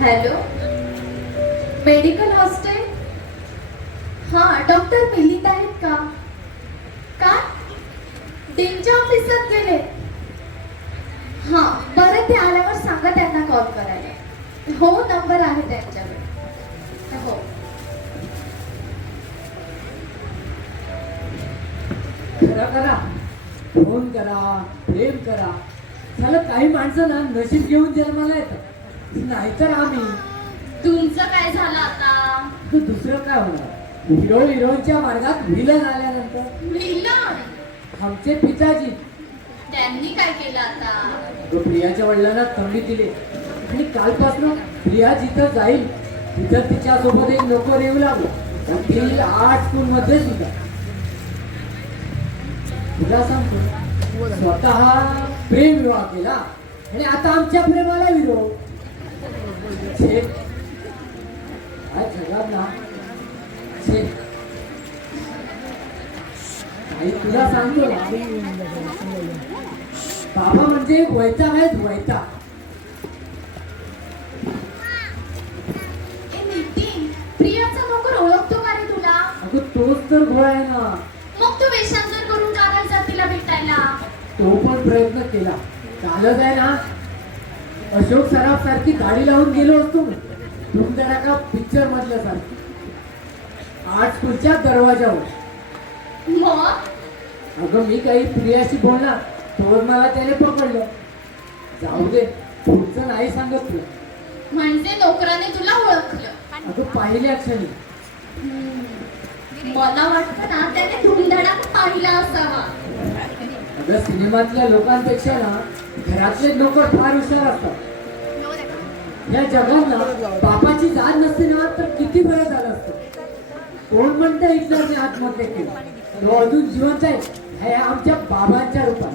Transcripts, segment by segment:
Hello, medical hostel. हां, doctor Milind आहेत का? काय? डीनच्या ऑफिसात गेले? हां, बरं, ते आल्यावर सांगा त्यांना कॉल करायला. हो, नंबर आहे त्यांच्याकडे. हो. खरा करा, फोन करा, प्रेम करा. झालं, काही माणसं ना नशीब घेऊन जन्माला येतात, नाहीतर आम्ही. तुमचं काय झालं आता? दुसरं काय होणार? हिरो हिरोईनच्या मार्गात विलन आल्यानंतर विलन? आमचे पिताजी. त्यांनी काय केलं आता? तो प्रियाच्या वडिलांना तंबी दिली आणि कालपासून प्रिया जिथं जाईल तिथं तिच्यासोबत एक नोकर येऊ लागलो. ती आर्ट स्कूल मध्ये सुद्धा. तुला सांगतो, स्वतः प्रेम विवाह केला आणि आता आमच्या प्रेमाला विरोध. काय जगात ना. आई तुला सांगतो ना, बाबा म्हणजे वैताग आहेत, वैताग. प्रियाचा नोकर ओळखतो का रे तुला? अगं तोच तर घोळ आहे ना. मग तू वेषांतर करून का नाही जात तिला भेटायला? तो पण प्रयत्न केला. कालच आहे ना, अशोक सराफ सारखी गाडी लावून गेलो असतो तुमच्या का पिक्चर मधल्या सारखी आर्ट स्कूलच्या दरवाजावर. मग अगं मी काही प्रियाशी बोलणार, तोच मला त्याने पकडलं. जाऊ दे, पुढचं नाही सांगत तुला. म्हणजे नोकराने तुला ओळखलं? अगं पाहिल्या क्षणी. मला वाटतं ना त्याने धुमधडाक पाहिला असावा. अगं सिनेमातल्या लोकांपेक्षा ना घरातले नोकर फार हुशार असतात. या जगात ना बापाची जात नसते ना तर किती बरं झालं असतं. कोण म्हणतं हिटलरने आत्महत्या केली? तो अजून जिवंत आहे हे आमच्या बाबांच्या रूपात.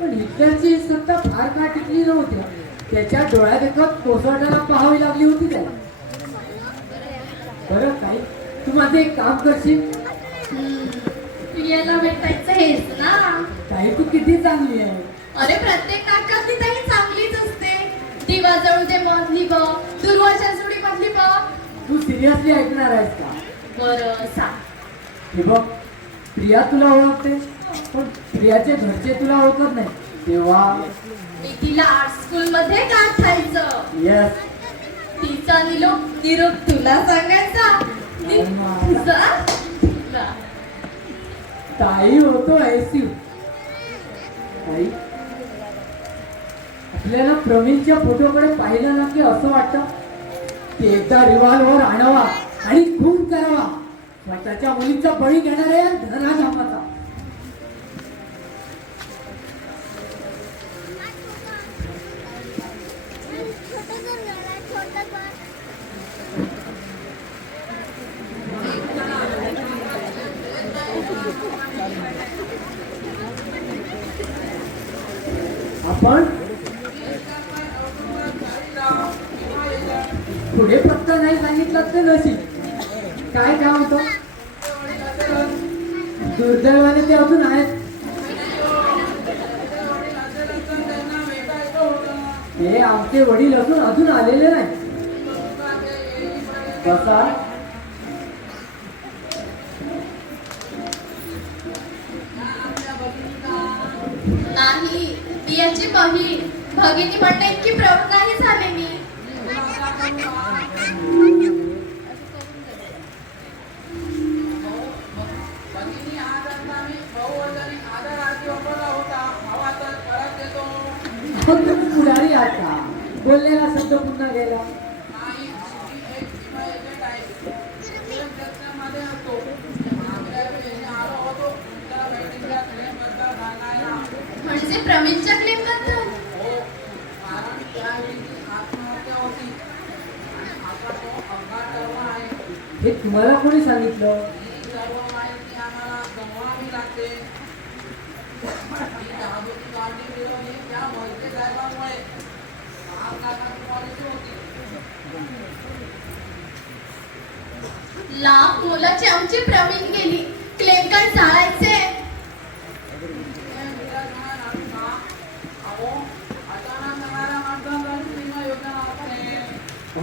पण हिटलरची सत्ता फार काळ टिकली नव्हती. त्याच्या डोळ्यात एकच कोसळताना पाहावी लागली होती त्याला. बरं काय, तू माझं एक काम करशील? प्रियाला भेटायचं हेच ना? काही तू किती चांगली आहे. अरे प्रत्येक नाटकात ती ताई चांगलीच असते. दिवा जळू दे मधली बघ, दुर्वाच्या जुडी मधली बघ. तू सिरियसली ऐकणार आहेस का? बरं सांग. हे बघ, प्रिया तुला ओळखते पण प्रियाचे घरचे तुला ओळखत नाही. तेव्हा मी तिला आर्ट स्कूल मध्ये गाठायचं. यस, तिचा निरोप तुला सांगायचा. ताई होतो ऐसी. ताई, आपल्याला प्रवीणच्या फोटोकडे पाहिलं ना की असं वाटतं की एकदा रिव्हॉल्वर आणावा आणि खून करावा. स्वतःच्या मुलीचा बळी घेणाऱ्या धनाधामाचा. आपण पुढे फक्त नाही सांगितलं तर नशीब. काय काम होतं? दुर्दैवाने ते अजून आहेत. हे आमचे वडील अजून आलेले नाही. कसा नाही, प्रियाची बहीण भगिनी म्हणणे इतकी प्रौढ नाही झाले मी. पुढारी आता बोललेला शब्द पुन्हा गेला. म्हणजे प्रवीणच्या क्लेम बद्दल? हे तुम्हाला कोणी सांगितलं? लाख मोलाची आमची प्रवीण गेली. क्लेम कार्ड जाळायचे.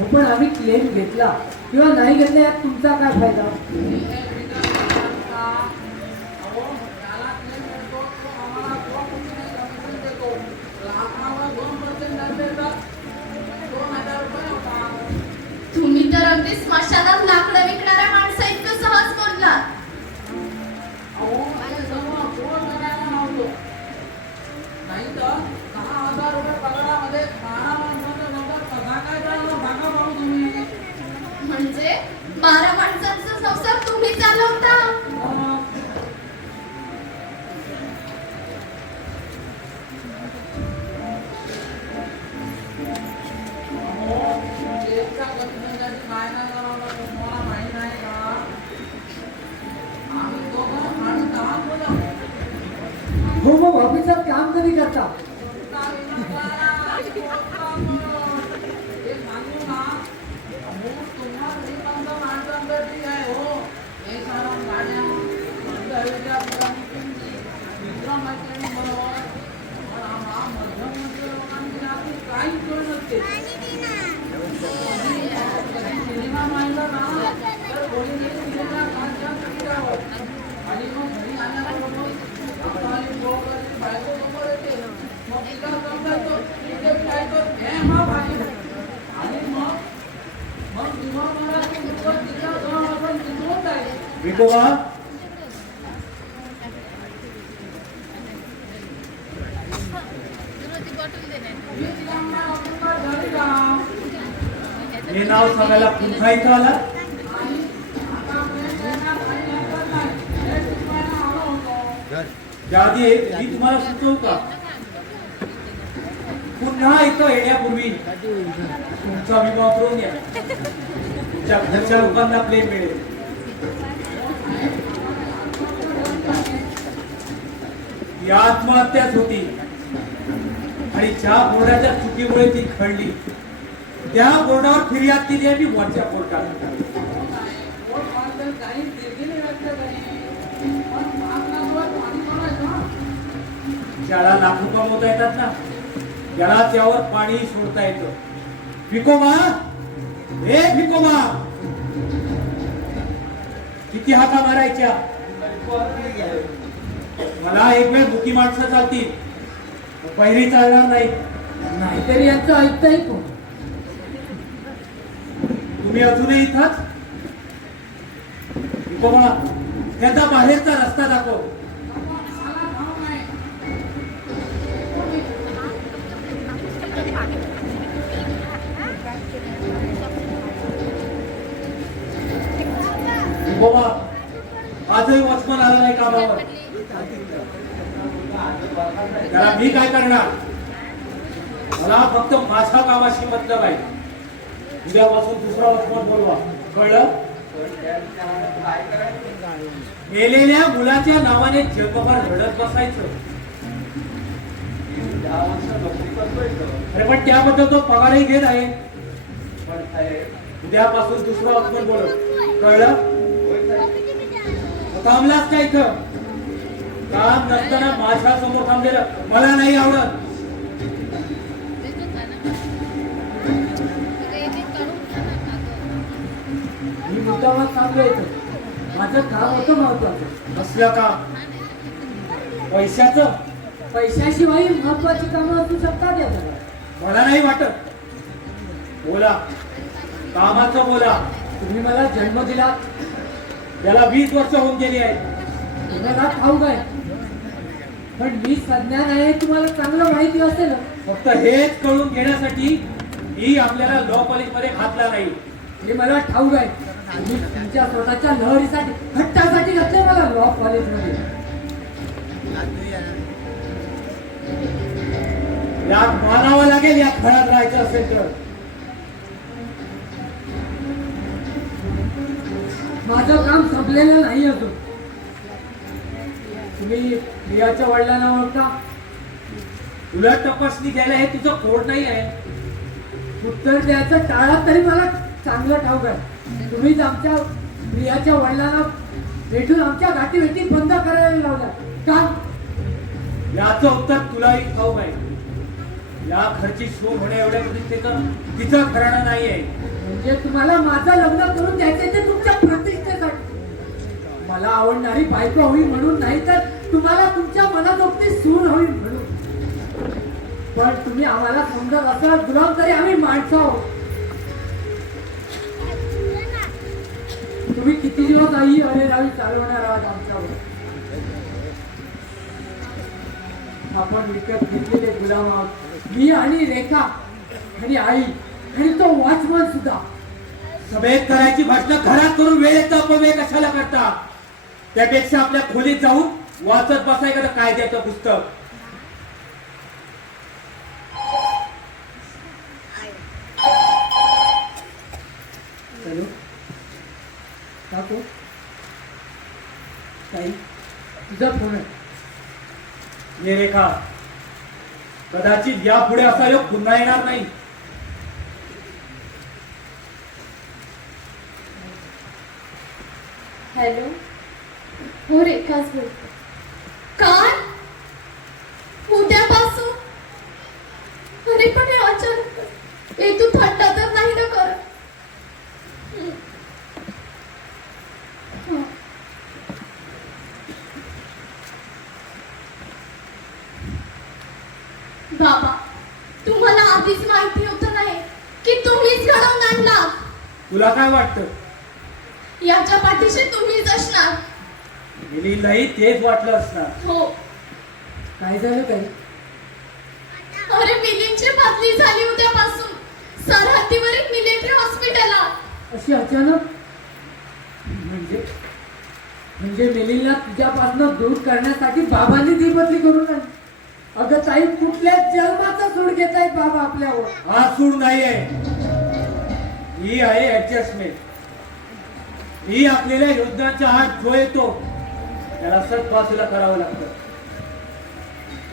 हो, पण आम्ही क्लेम घेतला किंवा नाही घेतला यात तुमचा काय फायदा? तुम्ही तर अगदी स्मशानात लाकडं विकणाऱ्या माणसा इतकं सहज बोललात. म्हणजे 12 माणसांचा संसार तुम्ही चालवता. हो, मग ऑफिसात काम कधी करता? विठोबा, हे नाव सांगायला पुन्हा इथं आला? त्याआधी मी तुम्हाला सुचवू का? पुन्हा इथं येण्यापूर्वी तुमचा विवाह करून या. तुमच्या घरच्या लोकांना प्रेम मिळेल. ही आत्महत्याच होती आणि ज्या बोर्डाच्या चुकीमुळे ती खणली त्या बोर्डावर फिर्याद केली आहे मी वरच्या कोर्टात. ज्याला लाखो कमवता येतात ना त्याला त्यावर पाणी सोडता येतं. भिकोबा, हे भिकोबा, किती हाका मारायच्या? मला एक वेळ मुकी माणसं चालतील, पहिली चालणार नाही. नाहीतरी यांचं ऐकताय कोण? तुम्ही अजूनही इथंच? भिकोबा, त्याचा बाहेरचा रस्ता दाखव. भिकोबा, आजही वॉचमन आला नाही कामावर. त्याला मी काय करणार? मला फक्त माझ्या कामाशी मतलब आहे. उद्यापासून दुसरा वॉचमन बोलवा, कळलं? मेलेल्या मुलाच्या नावाने जगभर रडत बसायचं. अरे पण त्याबद्दल तो पगारही घेत आहे. उद्यापासून दुसरा वॉचमन बोलव, कळलं? थांबलाच का इथं? काम नसताना माझ्या समोर थांबलेलं मला नाही आवडत. मी मुद्दामात थांबलो इथं. माझं काम होतं महत्वाचं. असलं का? पैशाचं? पैशाशिवाय महत्वाची कामं असू शकतात या जगात. मला नाही वाटत. बोला, कामाचं बोला. तुम्ही मला जन्म दिला, याला 20 वर्ष होऊन गेली आहेत. तुम्हाला ठाऊक आहे, पण मी सज्ञान आहे तुम्हाला चांगलं माहिती असेल. फक्त हेच कळून घेण्यासाठी मी आपल्याला लॉ कॉलेज मध्ये घातला नाही. हे मला ठाऊक आहे. तुम्ही तुमच्या स्वतःच्या लहरीसाठी, हट्टासाठी घातले मला लॉ कॉलेजमध्ये. यात मानावं लागेल या खळात राहायचं असेल तर. माझं काम संपलेलं नाही अजून. तुम्ही प्रियाच्या वडिलांना ओळखता? तुला तपासणी घ्यायला हे तुझं कोर्ट नाही आहे. उत्तर द्यायचं टाळा तरी मला चांगलं ठाऊक आहे. तुम्हीच आमच्या प्रियाच्या वडिलांना भेटून आमच्या गाठी भेटी बंद करायला लावल्या का? याचं उत्तर तुलाही ठाऊक आहे. या घरची शोध होण्या एवढ्या प्रतिष्ठेचं तिचं घराणं नाही आहे. म्हणजे तुम्हाला माझं लग्न करून द्यायचे ते तुमच्या प्रतिष्ठेसाठी. मला आवडणारी बायको हवी म्हणून नाही तर तुम्हाला तुमच्या मनाजोगती सून हवी म्हणून. पण तुम्ही आम्हाला समजत असाल गुलाम तरी आम्ही माणसं आहोत. तुम्ही किती दिवस आई अरेरावी चालवणार आहात आमच्यावर. आपण विकत घेतलेले गुलाम आहोत. मी आणि रेखा आणि आई आणि तो वॉचमन सुद्धा. सभेत करायची भाषण घरात करून वेळेचा अपव्यय कशाला करता? त्यापेक्षा आपल्या खोलीत जाऊन वाचत बसायचं कायद्याचं पुस्तक. हॅलो काकू ताई तुझा फोन आहे. ये रेखा, कदाचित यापुढे असा योग पुन्हा येणार नाही. हॅलो, हो रेखाच बोलते. काय उद्यापासून? अरे पण हे अचानक हे तू थंड तर नाही ना करत? हं. बाबा, तुम्हाला आधीच माहिती होतं नाही की तुम्हीच घडवून आणला. तुला काय वाटतं? याच्या पाठीशी तुम्हीच असणार. मिलीलाही तेच वाटलं असणार. हो. काय झालं काही? अरे मिलिंदची बदली झाली उद्यापासून सरहद्दीवरील मिलिटरी हॉस्पिटलला. अशी अचानक? म्हणजे म्हणजे मिलिंदला तुझ्यापासून दूर करण्यासाठी बाबांनी ती बदली करून आणली. अगं ताई, कुठल्या जन्माचा सूड घेत आहेत बाबा आपल्यावर. हा सूड नाही आहे, ही आहे ऍडजस्टमेंट. ही आपल्याला योजनाच्या आत जो येतो त्याला सत बाजूला करावं लागतं.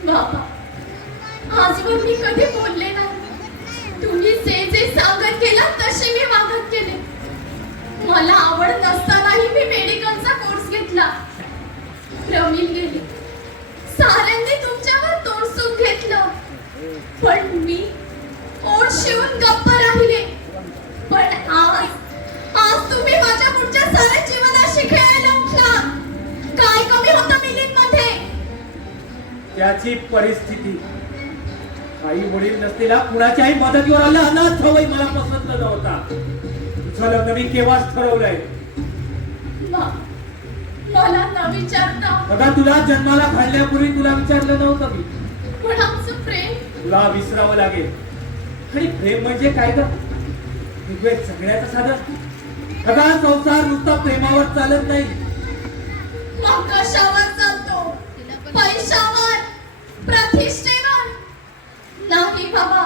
बाबा, आजवर मी कधी बोलले नाही. तुम्ही जे जे सांगत गेला तसे मी वागत गेले. मला आवड नसतानाही मी मेडिकलचा कोर्स घेतला. रमील गेली, साऱ्यांनी तुमच्यावर तोडसूक घेतलं, पण मी ओठ शिवून गप्प राहिले. पण आज तुम्ही माझ्या पुढच्या साऱ्या जीवनाशी खेळायला उठला. काय कमी होतं मिलिंदमध्ये? त्याची परिस्थिती. आई वडील नसलेला कुणाच्याही मदतीवर आला अनाथ हवंय मला पसंत नव्हता. तुझं लग्न मी केव्हाच ठरवलंय. मला न विचारता. बघा, तुला जन्माला घालण्यापूर्वी तुला विचारलं नव्हतं मी. पण आमचं प्रेम तुला विसरावं लागेल. आणि प्रेम म्हणजे काय ग? सगळ्याचं साधन. बघा, संसार नुसता प्रेमावर चालत नाही. मग कशावर चालतो? पैशावर, प्रतिष्ठेवर? नाही बाबा,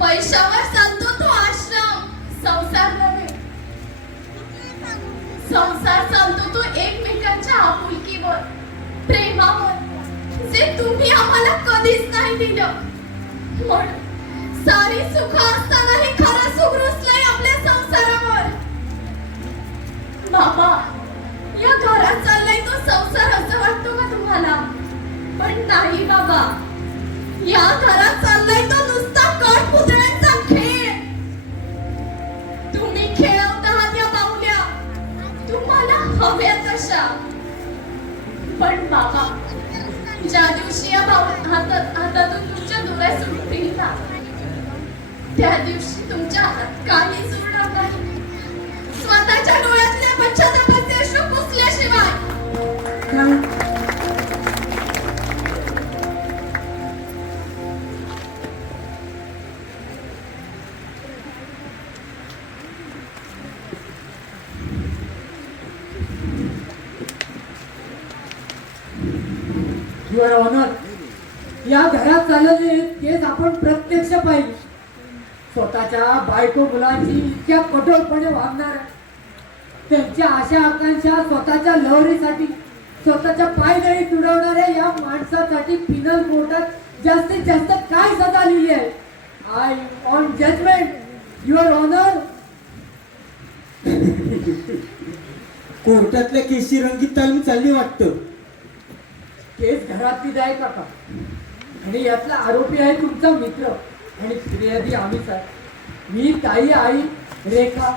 पैशावर चालतो तो आश्रम, संसार नव्हे. संसार चालतो तो एकमेकांच्या आपुलकीवर, प्रेमावर, जे तुम्ही आम्हाला कधीच नाही दिलं. म्हणून सारी सुख असतानाही खरं सुख रुसलंय आपल्या संसारावर. बाबा, या घरात चाललाय तो संसार असं वाटतो का तुम्हाला? पण नाही बाबा, या घरात चाललाय तो नुसता कठपुतळ्यांचा खेळ. तुम्ही खेळवत आहात या बाहुल्या, तुम्हाला हव्या तशा. पण बाबा, ज्या दिवशी या हातातून तुमच्या दुऱ्या सुटतील ना, त्या दिवशी तुमच्या हातात काहीच उरणार नाही. स्वतःच्या डोळ्यातल्या पश्चातापाचे अश्रू पुसल्याशिवाय. युअर ऑनर, या घरात चाललेले केस आपण प्रत्यक्ष पाहिले. स्वतःच्या बायको मुलांची इतक्या कठोरपणे वागणार, त्यांच्या आशा आकांक्षा स्वतःच्या लहरीसाठी स्वतःच्या पायदळी तुडवणाऱ्या या माणसासाठी पिनल कोर्टात जास्तीत जास्त काय सजा लिहिली आहे? I on judgement, your honour. कोर्टातल्या केशी रंगीत तालीम चालली वाटतं. केस घरातली जाय का? आणि यातला आरोपी आहे तुमचा मित्र आणि फिर्यादी आम्हीच आहे. मी, ताई, आई, रेखा.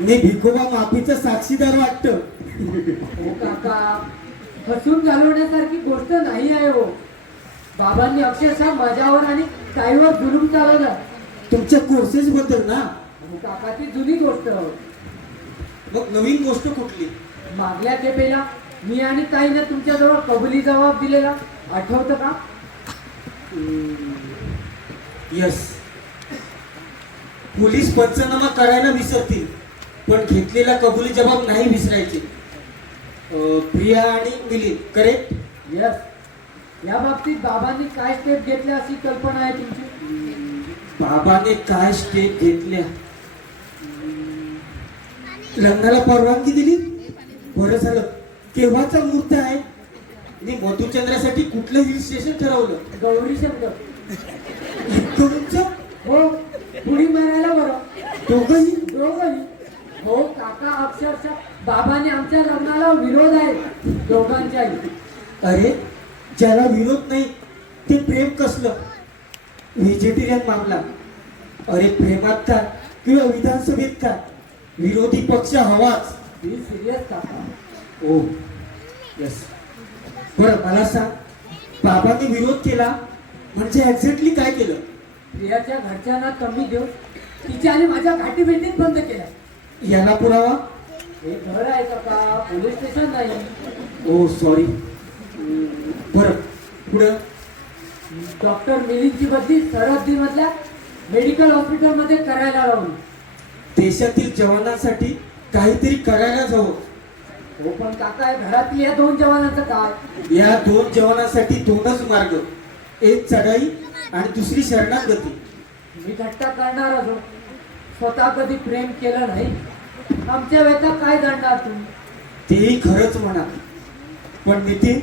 मी भिकोबा माफीचा साक्षीदार वाटतं. हो काका, फसून घालवण्यासारखी गोष्ट नाही आहे हो. बाबांनी अक्षरशः माझ्यावर आणि ताईवर जुलूम चालवला. तुमच्या कोर्सेस बद्दल ना. हो काका, ती जुनी गोष्ट. मग नवीन गोष्ट कुठली? मागल्या खेपेला मी आणि ताईने तुमच्याजवळ कबुली जबाब दिलेला, आठवतं का? यस. पोलीस पंचनामा करायला विसरतील पण घेतलेला कबुली जबाब नाही विसरायचे. प्रिया आणि मिलिंद, करेक्ट? यस. या बाबतीत बाबांनी काय स्टेप घेतल्या अशी कल्पना आहे तुमची? बाबाने काय स्टेप घेतल्या? लग्नाला परवानगी दिली. बरं झालं. केव्हाचा मुहूर्त आहे? आणि मधुचंद्रासाठी कुठलं हिल स्टेशन ठरवलं? गौरी शब्द. इतकं उंच? हो, उडी मारायला बरं. दोघंही? दोघंही. हो काका, अक्षरशः बाबाने आमच्या लग्नाला विरोध आहे दोघांच्याही. अरे, ज्याला विरोध नाही ते प्रेम कसलं? व्हेजिटेरियन मामला. अरे, प्रेमात का किंवा विधानसभेत का विरोधी पक्ष हवाच. बी सिरियस काका. ओ यस. बरं, मला सांग, बाबांनी विरोध केला म्हणजे एक्झॅक्टली काय केलं? प्रियाच्या घरच्यांना कमी देऊन तिच्या आणि माझ्या घाटी भेटीत बंद केल्या. याला पुरावा? हे घर आहे काका, पोलीस स्टेशन नाही. ओ सॉरी. बरं, पुढं? डॉक्टर मिलिंदची बदली सरहद्दीमधल्या मेडिकल हॉस्पिटलमध्ये करायला लावली. देशातील जवानांसाठी काहीतरी करायलाच हवं. हो पण काका, घरातील या 2 जवानांचं काय? या 2 जवानांसाठी 2च मार्ग. एक चढाई आणि दुसरी शरणागती. मी थट्टा करणार असो, स्वतः कधी प्रेम केलं नाही. आमच्या वेळेला काय जाणणार तुम्ही? तेही खरंच म्हणा. पण नितीन,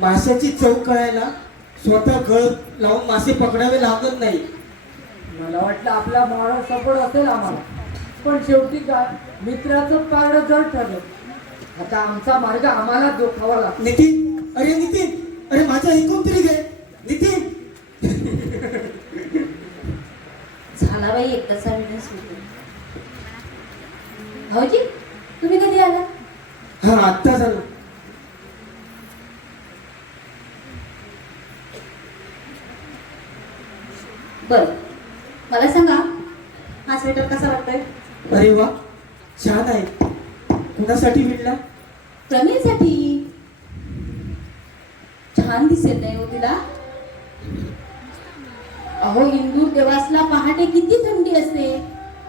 माशाची चव कळायला स्वतः गळ लावून मासे पकडावे लागत नाही. मला वाटलं आपला माणूस सपोर्ट असेल आम्हाला, पण शेवटी काय, मित्राचं पारडं जड ठरलं. आता आमचा मार्ग आम्हाला जोखावा लागतो. नितीन, अरे नितीन, अरे माझ्या ऐकून तरी घे. नितीन. झाला बाई एकदाचा व्हिडिओ सुरू. भाऊजी, तुम्ही कधी आला? हा, आत्ता झालं. बरं, मला सांगा, हा स्वेटर कसा वाटतोय? अरे वा, छान आहे. कुणासाठी विणला? प्रमेयसाठी. छान दिसेल नाही हो तिला? अहो, इंदूर देवासला पहाटे किती थंडी असते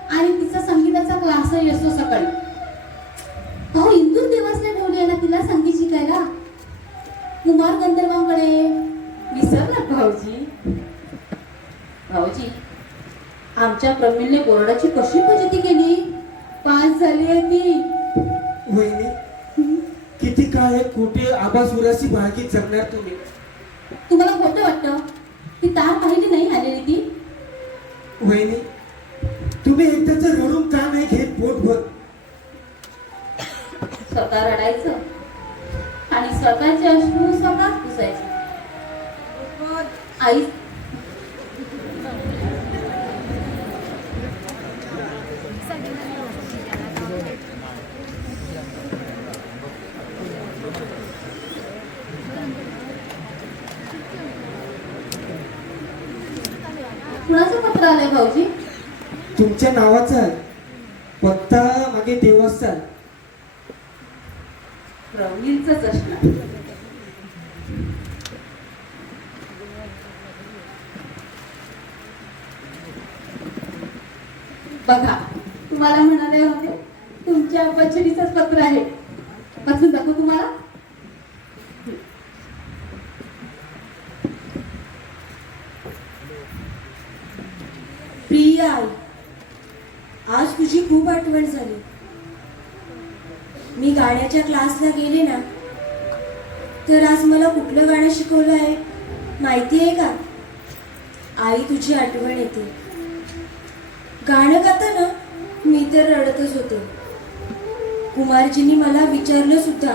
आणि तिचा संगीताचा क्लासही असतो सकाळी. अहो, इंदूर देवासला ठेवली आहे ना तिला संगीत शिकायला, कुमार गंधर्वांकडे. विसरला भाऊजी? भाऊजी, आमच्या प्रवीणने बोर्डाची कशी फजिती केली. पास झाली आहे ती. वहिनी, किती काय कुठे आबासुराची भागी जगणार तुम्ही? तुम्हाला खोटं वाटतं? ती तार पाहिली नाही आलेली ती. वहिनी, तुम्ही एकदाच रडून का नाही घेत पोटभर? स्वतः रडायचं आणि स्वतःचे अश्रू स्वतःच पुसायचे. आई, कुणाचं पत्र आलंय भाऊजी? तुमच्या नावाचा आहे. पत्ता मागे देवस्थान. प्रवीणचंच असणार. बघा, तुम्हाला म्हणाले होते तुमच्या बछडीचंच पत्र आहे. वाचून दाखवू तुम्हाला? प्रिया आई, आज तुझी खूप आठवण झाली. मी गाण्याच्या क्लासला गेले ना, तर आज मला कुठलं गाणं शिकवलं आहे माहिती आहे का? आई, तुझी आठवण येते. गाणं गाताना मी तर रडतच होते. कुमारजींनी मला विचारलं सुद्धा,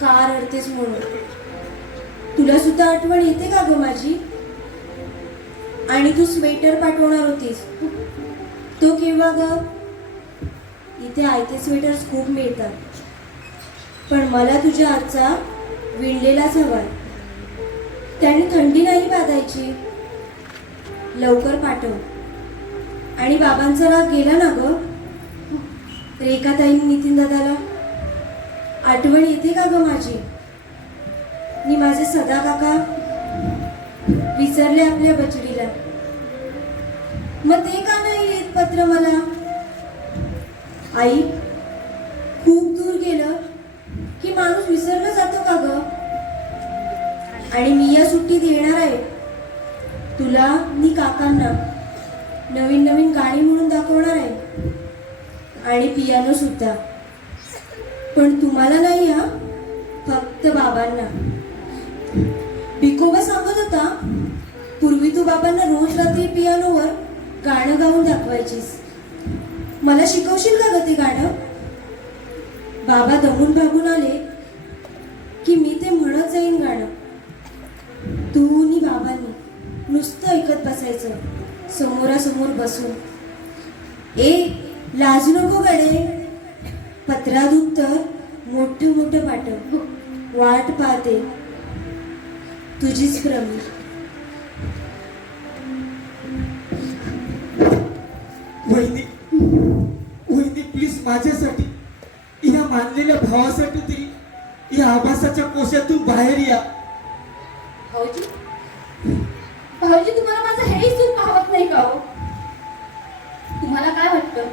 का रडतेस म्हणून. तुला सुद्धा आठवण येते का ग माझी? आणि तू स्वेटर पाठवणार होतीस, तो केव्हा ग? इथे आयते स्वेटर्स खूप मिळतात, पण मला तुझ्या हातचा विणलेलाच हवाय. त्याने थंडी नाही बाधायची. लवकर पाठव. आणि बाबांचा राग गेला ना ग? रेखाताईंनी नितीन दादाला आठवण येते का ग माझी? मी माझे सदा काका विसरले आपल्या बचडीला. मग ते का नाही लिहित पत्र मला? आई, खूप दूर गेलं की माणूस विसरला जातो का ग? आणि मी या सुट्टीत येणार आहे. तुला मी काकांना नवीन नवीन गाणी म्हणून दाखवणार आहे, आणि पियानो सुद्धा. पण तुम्हाला नाही हा, फक्त बाबांना. बिकोबा सांगत होता, पूर्वी तू बाबांना रोज रात्री पियानोवर गाणं गाऊन दाखवायचीस. मला शिकवशील का ग ते गाणं? बाबा दमून भागून आले की मी ते म्हणत जाईन गाणं. तू आणि बाबांनी नुसतं ऐकत बसायचं समोरासमोर बसून. ए, लाजू नको गडे. पत्रात उत्तर मोठं मोठं पाठव. वाट पाहते. तुझीच प्रमी. वहिनी, वहिनी प्लीज माझ्यासाठी, या मानलेल्या भावासाठी तरी या आभासाच्या कोशातून बाहेर या. भाऊजी, भाऊजी, तुम्हाला माझं हेही सुख पाहत नाही का हो? तुम्हाला काय वाटतं,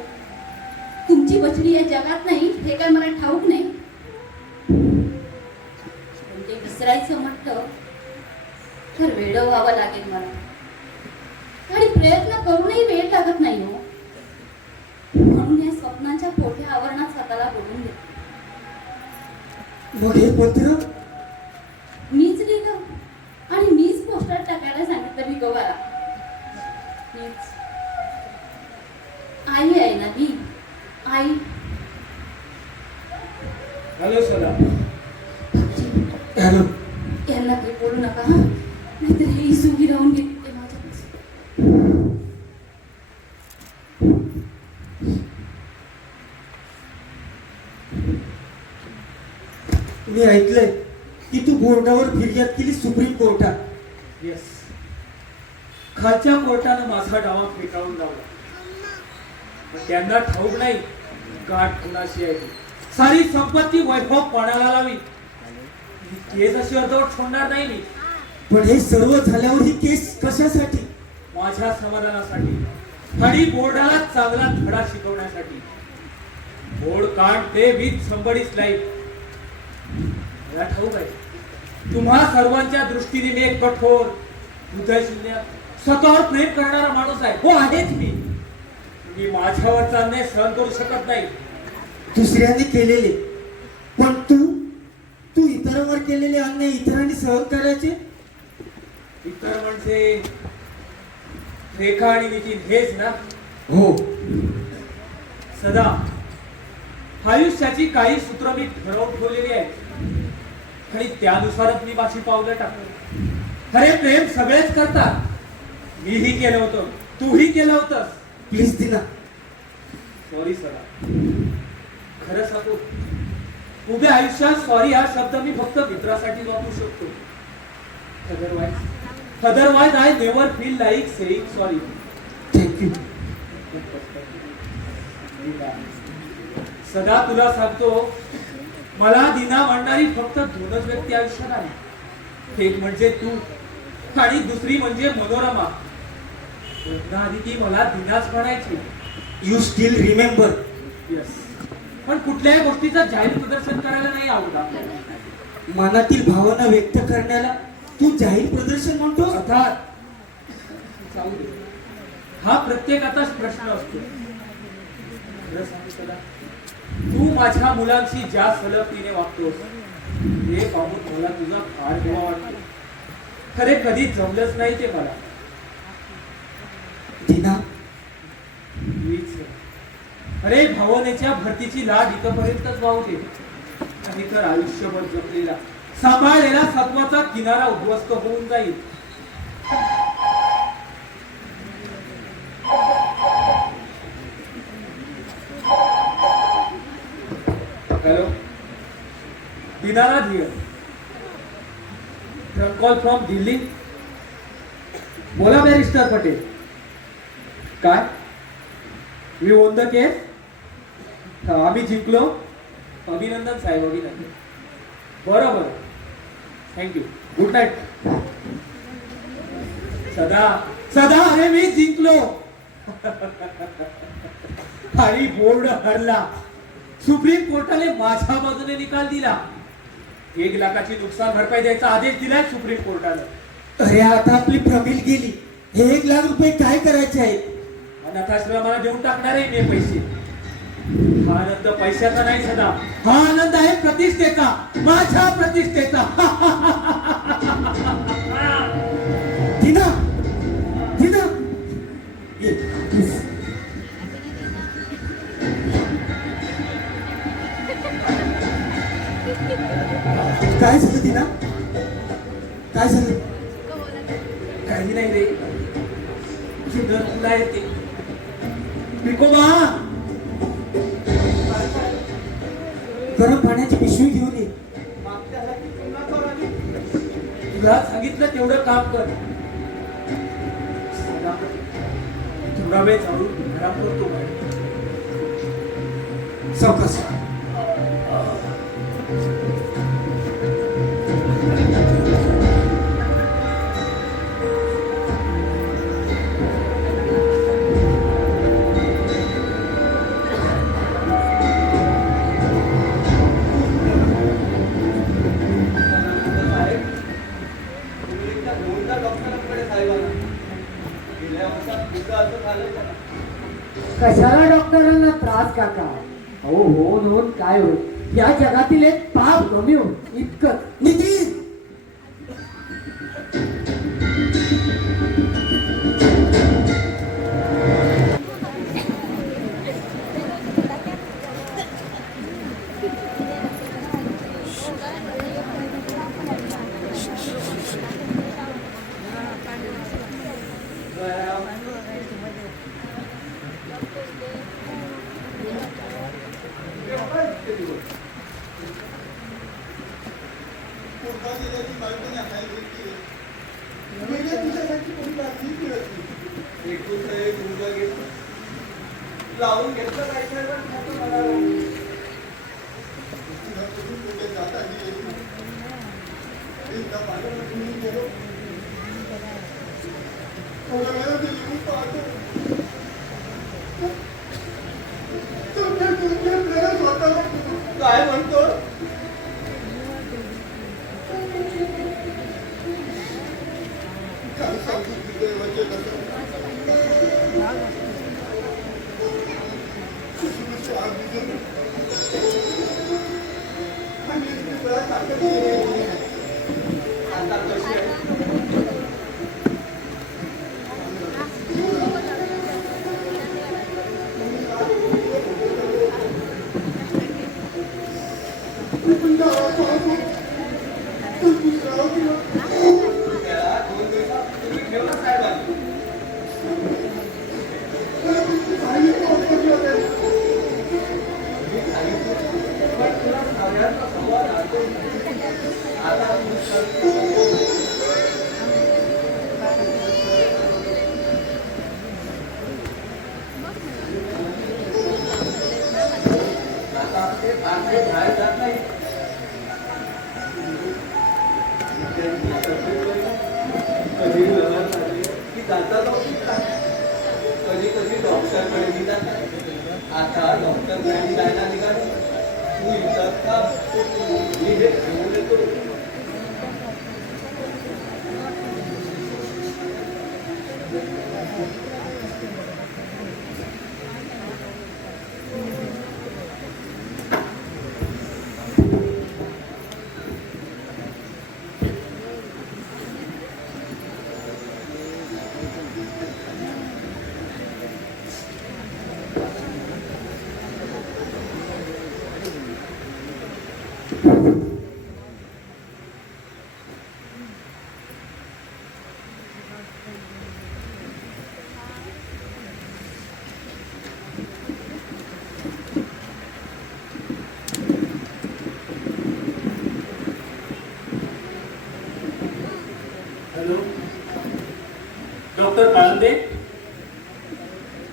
तुमची बचडी या जगात नाही हे काय मला ठाऊक नाही? पण ते विसरायचं म्हटलं तर वेड व्हावं लागेल मला, आणि प्रयत्न करूनही वेळ लागत नाही हो. म्हणून या स्वप्नाच्या मोठ्या आवरणात स्वतःला बोलून घेते. मग हे पत्र मीच लिहिलं आणि मीच पोस्टात टाकायला सांगितलं भिकोबाला. मीच. आई आहे ना मी, आई. हॅलो सदा. हॅलो. यांना काही बोलू नका हा, नाहीतर हे इसुगी राहून घेते माझ्यापासून. मी ऐकलंय की तू बोर्डावर फिर्याद केली सुप्रीम कोर्टात. येस, खालच्या कोर्टानं माझा डावा फेटाळून लावला. पण त्यांना ठाऊक नाही गाठ कुणाशी आहे ती. सारी संपत्ती वैभव कोणाला लावी. ही केस अशी अर्धवट सोडणार नाही मी. पण हे सर्व झाल्यावर ही केस कशासाठी? माझ्या समाधानासाठी आणि बोर्डाला चांगला धडा शिकवण्यासाठी. बोर्ड कांट ते विथ समबडीज लाईफ. मला ठाऊक आहे तुम्हा सर्वांच्या दृष्टीने मी एक कठोर, हृदयशून्य, स्वतःवर प्रेम करणारा माणूस आहे. हो, आहेच मी. मी माझ्यावरचा अन्याय सहन करू शकत नाही. दुसऱ्यांनी केलेले, पण तू इतरांवर केलेले अन्याय इतरांनी सहन करायचे? इतर म्हणजे रेखा आणि नितीन हेच ना? हो. सदा आयुष्याची काही सूत्र मी ठरवून ठेवलेली आहेत आणि त्यानुसारच मी माझी पावलं टाकतो. खरे प्रेम सगळेच करतात. मीही केलं होतं, तूही केलं होतंस. प्लीज दिना. सॉरी सदा. खरं सांगू, उभ्या आयुष्यात सॉरी हा शब्द मी फक्त मित्रासाठी वापरू शकतो. Otherwise I never feel like saying sorry. Thank you. सदा तुला सांगतो, मला दिना म्हणणारी फक्त दोनच व्यक्ती आयुष्यात आहे. एक म्हणजे तू आणि दुसरी म्हणजे मनोरमा. आधी ती मला दिनाच म्हणायची. You still remember? येस. पण कुठल्याही गोष्टीचं जाहीर प्रदर्शन करायला नाही आवडत आपल्याला. मनातील भावना व्यक्त करण्याला तू जाहीर प्रदर्शन म्हणतोस? अर्थात. जाऊ दे. हा प्रत्येकाचाच प्रश्न असतो. खरं सांगू सदा, तू माझ्या मुलांशी ज्या सलगतीने वागतोस हे पाहून मला तुझा फार गोवा वाटतो. खरे कधी जमलंच नाही ते मला. दिना, मीच. अरे भावनेच्या भरतीची लाट इथपर्यंतच वाहू दे, आणि तर आयुष्यभर जपलेला सांभाळलेला सत्वाचा किनारा उद्ध्वस्त होऊन जाईल. हॅलो, दिनारा धीर, कॉल फ्रॉम दिल्ली. बोला बॅरिस्टर पटेल. काय, वी ओन द केस. आम्ही जिंकलो. अभिनंदन साहेब, अभिनंदन. बरोबर, थँक्यू, गुड नाईट. सदा सदा, अरे मी जिंकलो. आणि बोर्ड हरला. सुप्रीम कोर्टाने माझ्या बाजूने निकाल दिला. 1 लाखाची नुकसान भरपाई द्यायचा आदेश दिलाय सुप्रीम कोर्टाने. अरे आता आपली प्रमिल गेली. हे 1 लाख रुपये काय करायचे आहेत? अनाथाश्रमाला देऊन टाकणार आहे मी पैसे. हा आनंद पैशाचा नाही सदा, हा आनंद आहे प्रतिष्ठेचा, माझ्या प्रतिष्ठेचा. दिना, दिना, ये, please. काय झालं दिना? काय झालं? काही नाही रे, सुंदर तुला येते. पिकोबा, गरम पाण्याची पिशवी घेऊन ये. तुला सांगितलं तेवढं काम कर. थोडा वेळ जाऊन आराम करतो. सावकाश. कशाला डॉक्टरांना त्रास काका? हो हो नोंद काय हो, या जगातील एक पाप कमी हो, इतकं. नितीन, लावून घेतलं काय म्हणतो? कधी कधी डॉक्टरकडे मी जातात. आता डॉक्टरकडे जायला निघालो. तू इथं का? मी हे घेऊन येतो.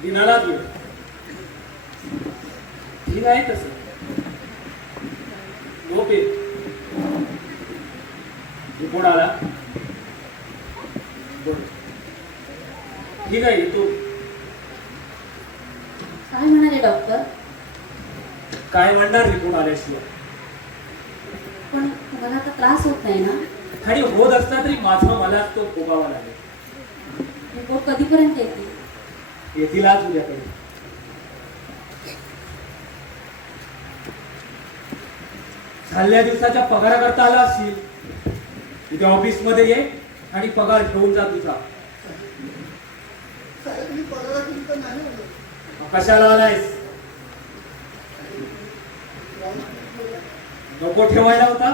दिनाला गेलो. ठीक आहे तसं झोप येत. कोण आला? बरं. ठीक आहे येतो. काय म्हणाले डॉक्टर? काय म्हणणार रिपोर्ट आल्याशिवाय? पण मला आता त्रास होत नाही ना? आणि होत असता तरी माझा मला तो भोगावा लागेल. रिपोर्ट कधीपर्यंत येते? येतील आज उद्याकडे. चालल्या दिवसाच्या पगाराकरता आला असशील. उद्या ऑफिस मध्ये ये आणि पगार घेऊन जा तुझा. कशाला आलायस? नको ठेवायला होता.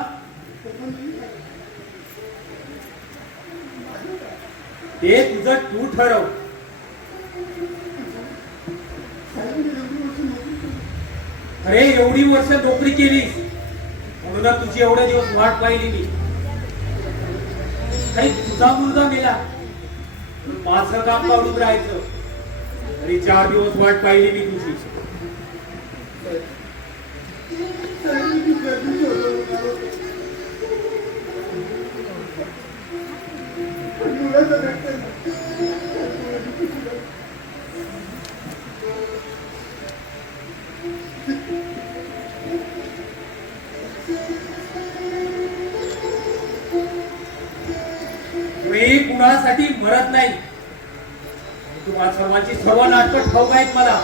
ते तुझं तू ठरव. अरे एवढी वर्ष नोकरी केलीस म्हणून तुझी एवढे दिवस वाट पाहिली मी. आणि तुझा मुलगा मेला माझं काम काढून राहायचं. तरी 4 दिवस वाट पाहिली मी तुझी. मी कुणासाठी मरत नाही. तुम्हाला सर्वांची सर्व नाटकं ठाऊक आहेत मला.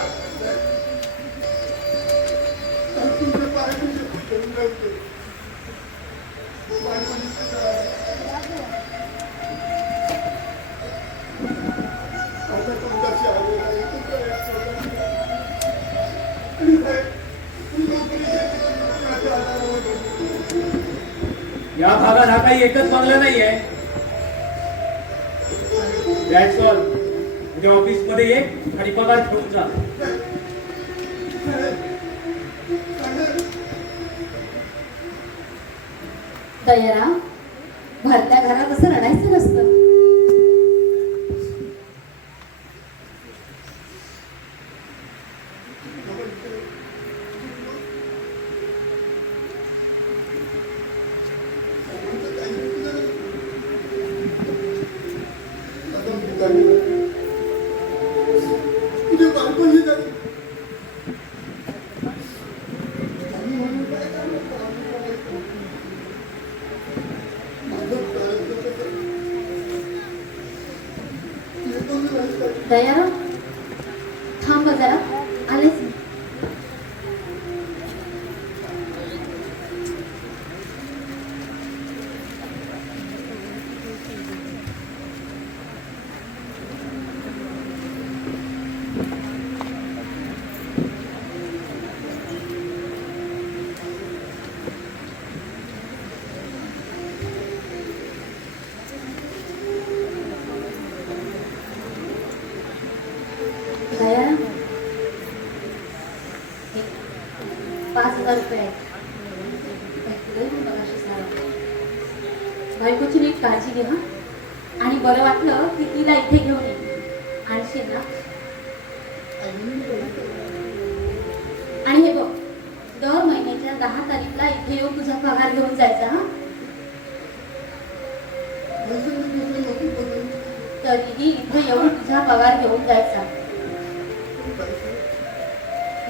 या भागात हा काही एकच बंगला नाहीये. That's all. उद्या ऑफिस मध्ये ये आणि पगार घेऊन जा. दयाराम, भरत्या घरात असं रडायचं नसतं. दयाराम, थांब जरा, आलेच मी. दयाराम, 5,000 रुपये आहेत. बायकोची नीट काळजी घे हा. आणि बरं वाटलं की तिला इथे घेऊन ये. आणशील ना? आणि हे बघ, दर महिन्याच्या 10 तारीखला इथे येऊन तुझा पगार घेऊन जायचा हा. तरीही इथे येऊन तुझा पगार घेऊन जायचा.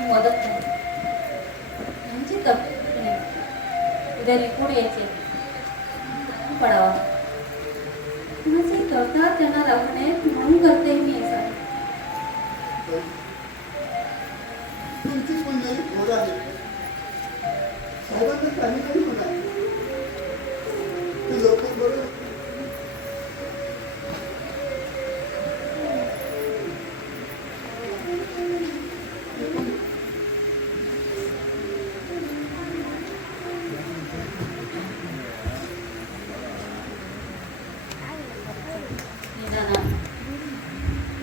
मदत नाही म्हणजे तब्येत नाही. उद्या रिपोर्ट यायचे पडावा. कुणाचे करतात त्यांना राहू नये म्हणून करते मी असं.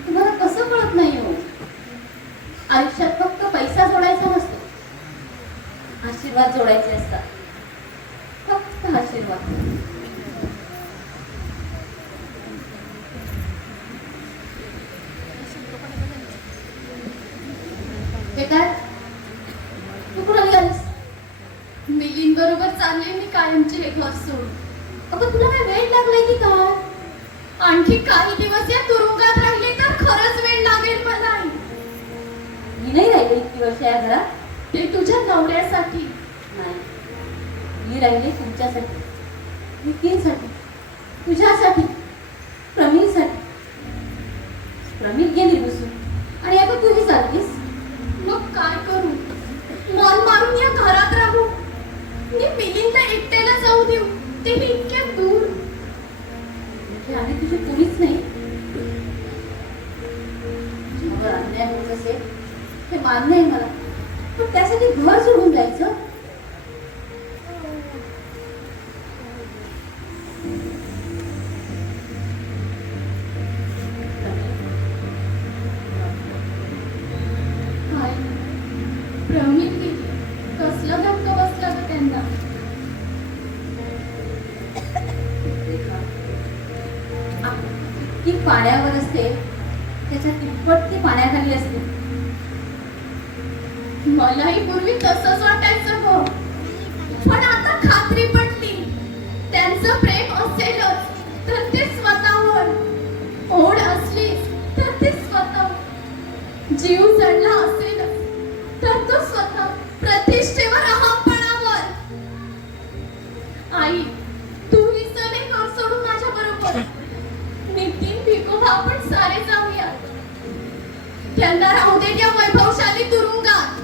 तुम्हाला कसं कळत नाही हो? आयुष्यात फक्त पैसा जोडायचा नसतो, आशीर्वाद जोडायचे असतात. फक्त आशीर्वाद. चालले मी कायमचे हे घर सोडून. अगं तुला काय वेळ लागलाय की काय? आणखी काही दिवस या तुरुंगात राहिले तर खरंच वेळ लागेल मला. मी नाही राहिले इतकी वर्ष या घरात. ते तुझ्या नवऱ्यासाठी. नाही, मी राहिले तुमच्यासाठी, नितीनसाठी, तुझ्यासाठी, प्रमीलसाठी. प्रमील गेली बसून आणि आता तूही चाललीस. मग काय करू? मन मारून या घरात राहू? मी मिलिंदला एकट्याला जाऊ देऊ, तेही इतक्या दूर? म्हणजे आम्ही तुझी कुणीच नाही. तुझ्यावर अन्याय होत असेल हे मान्य आहे मला, पण त्यासाठी घर सोडून जायचं? काय प्रमिल गेली, कसला धक्का बसला ग त्यांना. ती पाण्यावर असते त्याच्या तिप्पट ती पाण्याखाली असते. मलाही पूर्वी तसंच वाटायचं हो, पण आता खात्री पटली त्यांचं प्रेम असेलच तर ते स्वतःवर, ओढ असली तर ते स्वतः, जीव जडला असेलच तर तो स्वतः, प्रतिष्ठेवर, अहमपणावर. आई, तूही चले घर सोडून माझ्या बरोबर. नितीन, भिकोबा, आपण सारे जाऊया. त्यांना राहू दे त्या वैभवशाली तुरुंगात.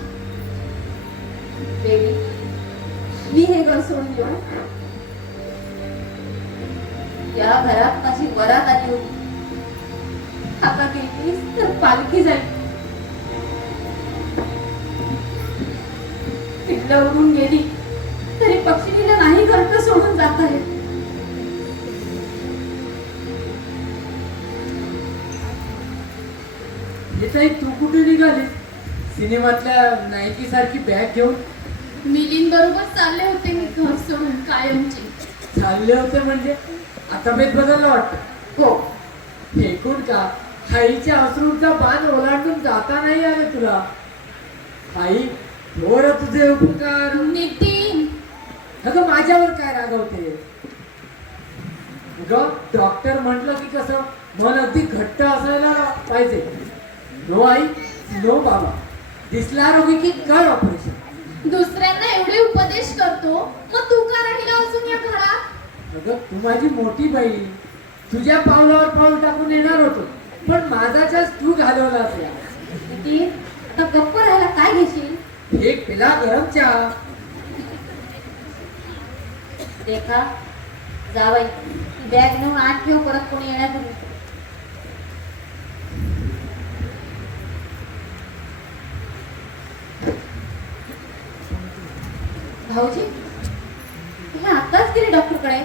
बेबी, मी हे घर सोडून येऊ? या घरात माझी वरात आली होती. आता गेलीस तर पालखी जाईल. पिल्लं उडून गेली तरी पक्षिणीला नाही घरटं सोडून जाता येत. येताई, तू कुठे निघाली? सिनेमातल्या नायकीसारखी बॅग घेऊन मिलिंद बरोबर चालले होते मी घर सोडून कायमचे. चालले होते म्हणजे आता बेत बदलला वाटतं. हो, फेकून का? आईच्या अश्रूचा बाण ओलांडून जाता नाही आले तुला. आई, थोर तुझे उपकार. नितीन, अगं माझ्यावर काय रागवते? अगं डॉक्टर म्हटलं की कसं मन अगदी घट्ट असायला पाहिजे. नो आई, नो बाबा, दिसला रोगी की कर ऑपरेशन. दुसऱ्यांना एवढे उपदेश करतो, मग तू का राहिला अजून या घरात? अगं तू माझी मोठी बहीण, तुझ्या पावलावर पाऊल टाकून येणार होतो, पण माझा तू घालवला असेल. किती आता गप्प राहायला काय घेशील? एक पिला गरम चहा. देखा जावई, बॅग नेऊन आत ठेव, परत कोणी येण्यापूर्वी. भाऊजी, हे आताच गेले डॉक्टरकडे.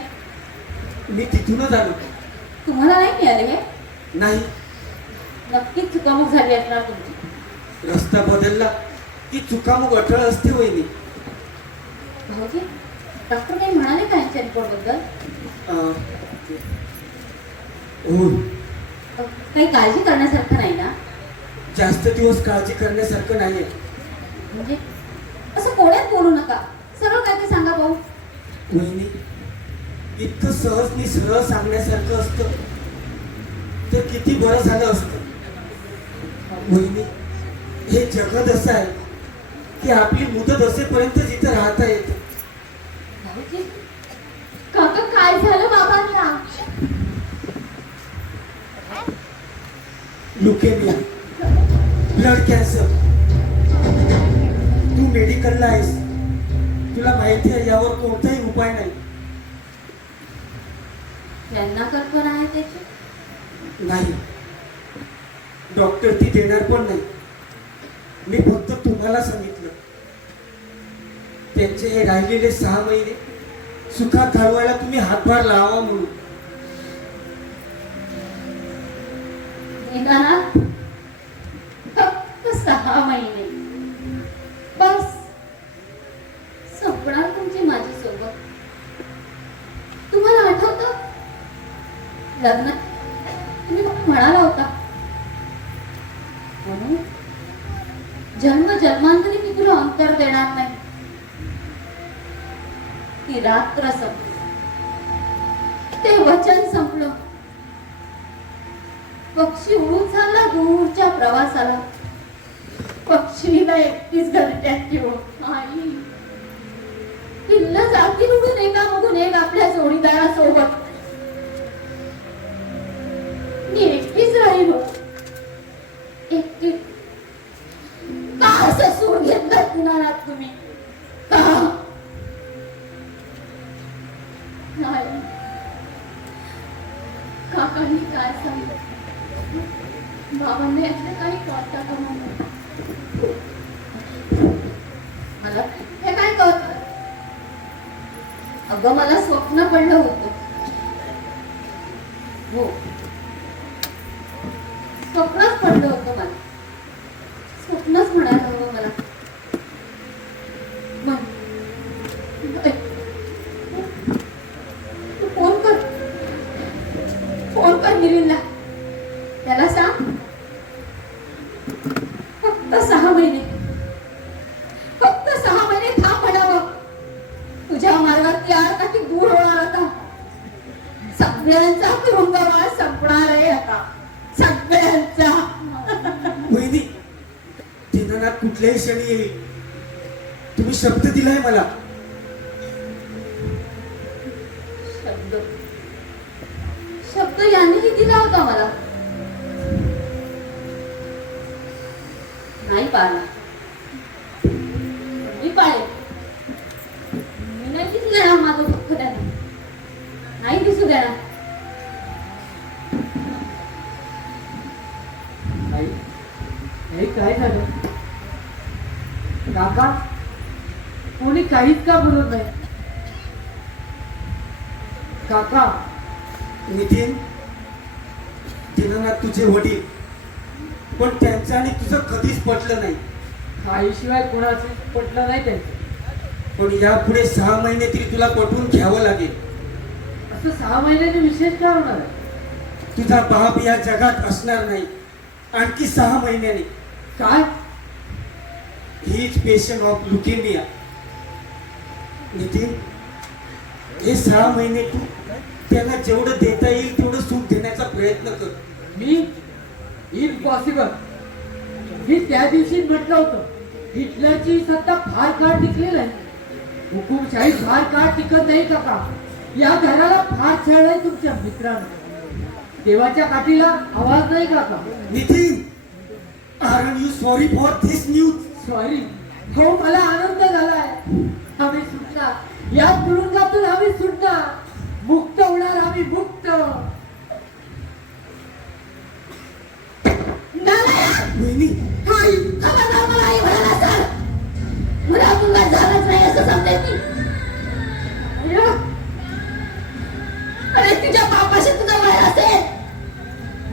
मी तिथूनच आलो. तुम्हाला नाही मिळाले हे? नाही, नक्कीच चुकामुक झाली असणार तुमची. रस्ता बदलला की चुकामुक अटळ असते वहिनी. भाऊजी, डॉक्टर काही म्हणाले का यांच्या रिपोर्ट बद्दल? हो, काही काळजी करण्यासारखं नाही ना? जास्त दिवस काळजी करण्यासारखं नाहीये. म्हणजे असं कोण्यात बोलू नका, सरळ काय ते सांगा भाऊ. वहिनी, इतकं सहज मी सरळ सांगण्यासारखं असतं तर किती बरं झालं असतं. वहिनी, हे जगत असं आहे की आपली मुदत असेपर्यंत जिथं राहता येतं. भाऊजी, काका काय झालं बाबांना? Leukaemia, blood cancer. तू मेडिकलला आहेस, तुला माहिती आहे यावर कोणताही उपाय नाही. यांना कल्पना आहे त्याची? नाही, डॉक्टर ती देणार पण नाही. मी फक्त तुम्हाला सांगितलं त्यांचे हे राहिलेले 6 महिने सुखात घालवायला तुम्ही हातभार लावा म्हणून. निदानात फक्त 6 महिने बस संपणार तुमची माझी सोबत. तुम्हाला आठवतं लग्नात तुम्ही म्हणाला होता म्हणून जन्म जन्मांतरी मी तुला अंतर देणार नाही. ती रात्र संपली, ते वचन संपलं. पक्षी उडून चालला दूरच्या प्रवासाला. पक्षीला एकटीच घरट्यात ठेवून आई पिल्लं जातील उडून एकामागून एक आपल्या जोडीदारासोबत. मी एकटीच राहिलो, एकटी. का असं सूड घेतलं किनारात तुम्ही? का नाही, काकांनी काय सांगितलं? बाबांना यातलं काही कळतं का मला? मला हे काय कळत? अगं मला स्वप्न पडलं होतं. हो, स्वप्नच पडलं होतं मला. स्वप्नच म्हणायला हवं मला. तू फोन कर, फोन कर गिरीला. त्याला सांग फक्त 6 महिने, फक्त 6 महिने थांब म्हणावं. तुझ्या मार्गात आडकाठी दूर होणार आता. सगळ्यांचा तुरुंगवास संपणार आहे आता, सगळ्यांचा. वहिनी, दिनानाथ कुठल्याही क्षणी येईल. तुम्ही शब्द दिलाय मला. शब्द शब्द यांनीही दिला होता मला. नाही पाळला. मी पाळेल. मी नाही दिसू देणार माझं दुःख त्याने. नाही दिसू देणार. आई, हे काय झालं? काका कोणी काहीच का बोलत नाही? काका, नितीन, दिनानाथ तुझे वडील, पण त्यांचं आणि तुझं कधीच पटलं नाही. आईशिवाय कोणाचं पटलं नाही त्यांचं. पण यापुढे 6 महिने तरी तुला पटवून घ्यावं लागेल. असं 6 महिन्याने विशेष काय होणार आहे? तुझा बाप या जगात असणार नाही आणखी 6 महिन्याने. काय? हीच पेशंट ऑफ लुकेमिया. नितीन, हे 6 महिने तू त्यांना जेवढं देता येईल तेवढं सुख देण्याचा प्रयत्न कर. मी इम्पॉसिबल. मी त्या दिवशी म्हटलं होतं, हिटलरची सत्ता फार काळ टिकलेली आहे. हुकुमशाही फार काळ टिकत नाही काका. या घराला फार छळलंय तुमच्या मित्रांनी. देवाच्या काठीला आवाज नाही काका. Nitin, are you sorry for this news? Sorry. हो, मला आनंद झालाय. आम्ही सुटणार, या तुरुंगातून आम्ही सुटणार. मुक्त होणार आम्ही, मुक्त. वहिनी, मला तुला झालंच नाही असं समजायची. अरे तुझ्या बापाशी तुझा वय असेल,